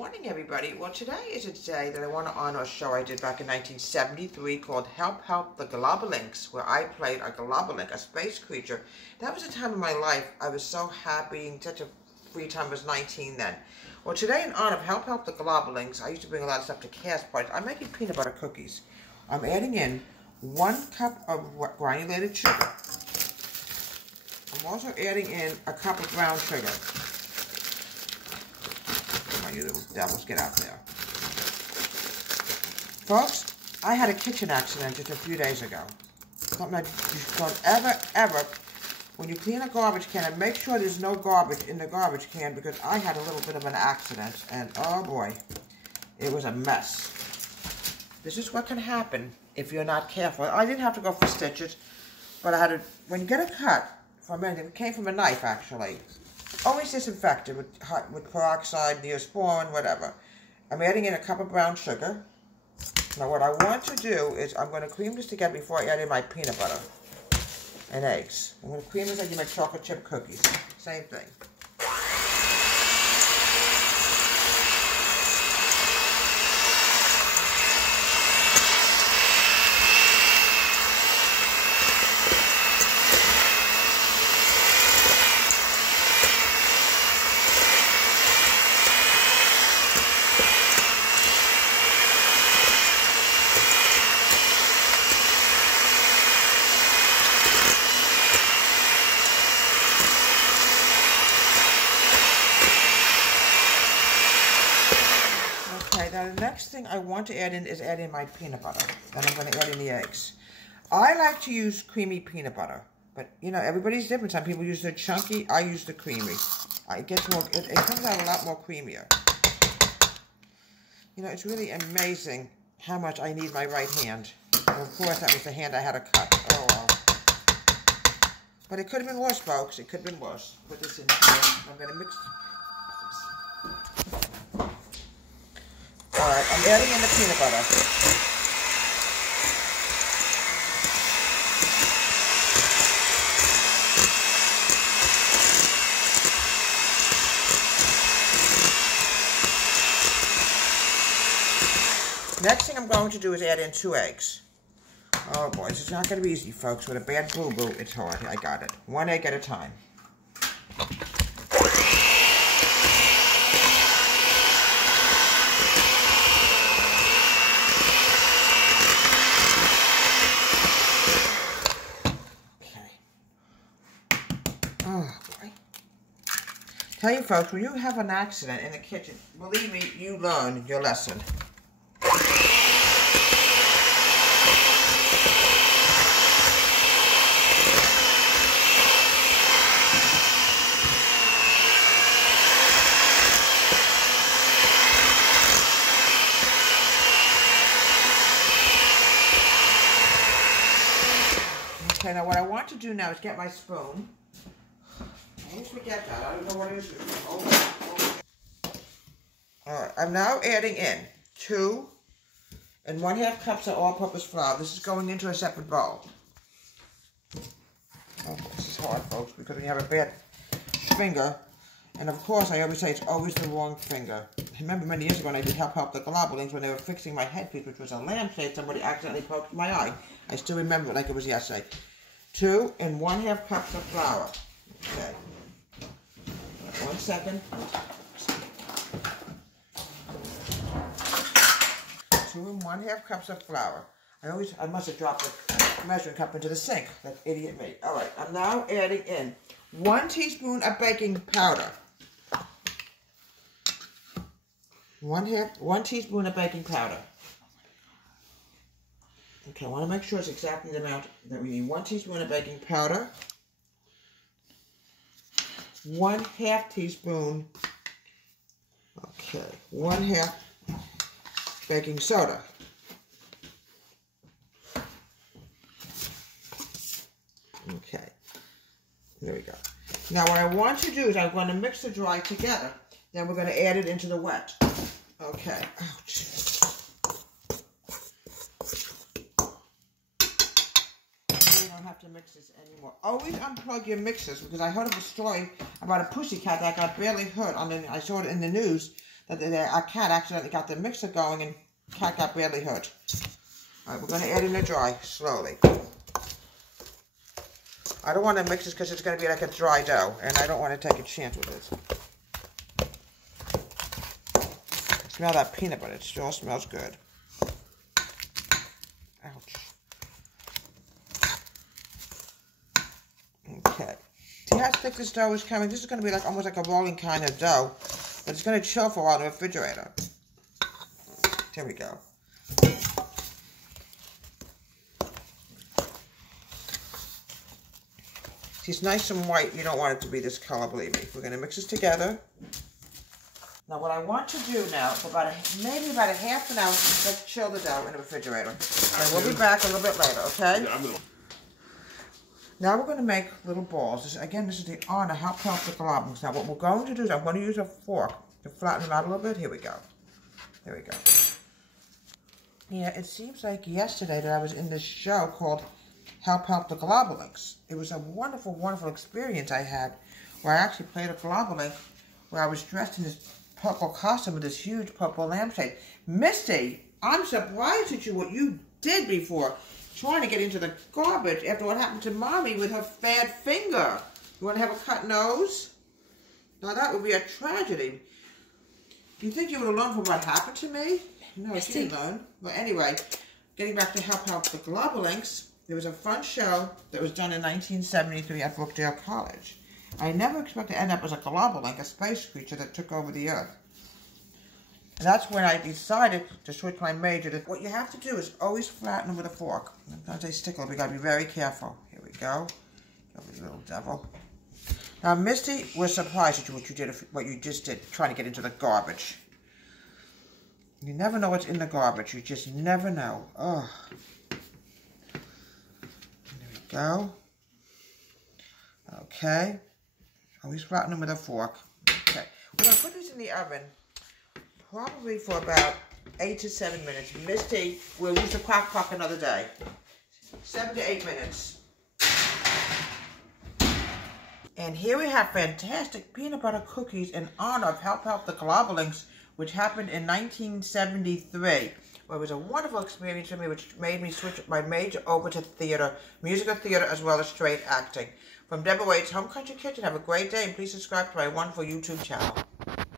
Morning, everybody. Well, today is a day that I want to honor a show I did back in 1973 called Help the Globollinks, where I played a globolink, a space creature. That was a time in my life I was so happy and such a free time. I was 19 then. Well, today in honor of Help the Globollinks, I used to bring a lot of stuff to cast parties. I'm making peanut butter cookies. I'm adding in 1 cup of granulated sugar. I'm also adding in a cup of brown sugar. You little devils, get out there. Folks, I had a kitchen accident just a few days ago. Something that you don't ever, when you clean a garbage can, and make sure there's no garbage in the garbage can, because I had a little bit of an accident, and oh boy, it was a mess. This is what can happen if you're not careful. I didn't have to go for stitches, but I had to, when you get a cut from anything, it came from a knife actually. Always disinfect it with peroxide, Neosporin, whatever. I'm adding in a cup of brown sugar. Now what I want to do is I'm going to cream this together before I add in my peanut butter and eggs. I'm going to cream this like you make chocolate chip cookies. Same thing. Okay, now the next thing I want to add in is add in my peanut butter. Then I'm going to add in the eggs. I like to use creamy peanut butter, but you know, everybody's different. Some people use the chunky, I use the creamy. It comes out a lot more creamier. You know, it's really amazing how much I need my right hand. And of course, that was the hand I had to cut. Oh well. But it could have been worse, folks. It could have been worse. Put this in here. I'm going to mix. Alright, I'm adding in the peanut butter. Next thing I'm going to do is add in 2 eggs. Oh boy, this is not going to be easy, folks. With a bad boo-boo, it's hard. I got it. 1 egg at a time. Oh boy. Tell you folks, when you have an accident in the kitchen, believe me, you learn your lesson. Okay, now what I want to do now is get my spoon. I always forget that. I don't know what it is. Alright, I'm now adding in 2 1/2 cups of all-purpose flour. This is going into a separate bowl. Oh, this is hard, folks, because when you have a bad finger, and of course I always say it's always the wrong finger. I remember many years ago when I did Help the Globollinks, when they were fixing my headpiece, which was a lampshade, somebody accidentally poked my eye. I still remember it like it was yesterday. 2 1/2 cups of flour. Okay. 1 second. 2 1/2 cups of flour. I must have dropped the measuring cup into the sink. That idiot me. All right, I'm now adding in 1 teaspoon of baking powder. 1 teaspoon of baking powder. Okay, I want to make sure it's exactly the amount that we need. 1 teaspoon of baking powder. 1/2 teaspoon. Okay, 1/2 baking soda. Okay, there we go. Now what I want to do is I'm going to mix the dry together. Then we're going to add it into the wet. Okay, ouch. You don't have to mix this anymore. Always unplug your mixers, because I heard of a story about a pussycat that got barely hurt. I saw it in the news, Our cat accidentally got the mixer going and cat got badly hurt. All right, we're going to add in the dry slowly. I don't want to mix this because it's going to be like a dry dough, and I don't want to take a chance with it. Smell that peanut butter. It still smells good. Ouch. Okay. See how thick this dough is coming? This is going to be like almost like a rolling kind of dough, but it's going to chill for a while in the refrigerator. There we go. See, it's nice and white. You don't want it to be this color, believe me. We're going to mix this together. Now, what I want to do now, for maybe about a half an hour, let's chill the dough in the refrigerator. And we'll be back a little bit later, okay? Yeah, now we're going to make little balls. Again, this is the honor, how the globollinks. Now, what we're going to do is I'm going to use a fork to flatten them out a little bit. Here we go. There we go. Yeah, it seems like yesterday that I was in this show called Help the Globollinks. It was a wonderful, wonderful experience I had where I actually played a globolink where I was dressed in this purple costume with this huge purple lampshade. Misty, I'm surprised at you what you did before trying to get into the garbage after what happened to Mommy with her fat finger. You want to have a cut nose? Now that would be a tragedy. Do you think you would have learned from what happened to me? No, she didn't learn. But anyway, getting back to Help the Globollinks, there was a fun show that was done in 1973 at Brookdale College. I never expected to end up as a globolink, a space creature that took over the Earth. And that's when I decided to switch my major. What you have to do is always flatten them with a fork. Sometimes they stick a little. We gotta be very careful. Here we go. Go, you little devil. Now, Misty was surprised at what you just did, trying to get into the garbage. You never know what's in the garbage. You just never know. Ugh. There we go. Okay. Always flatten them with a fork. Okay. We're going to put these in the oven probably for about 8 to 7 minutes. Misty, we'll use the crock pot another day. 7 to 8 minutes. And here we have fantastic peanut butter cookies in honor of Help the Globollinks, which happened in 1973. Well, it was a wonderful experience for me, which made me switch my major over to theater, musical theater, as well as straight acting. From Deborah Waite's Home Country Kitchen, have a great day, and please subscribe to my wonderful YouTube channel.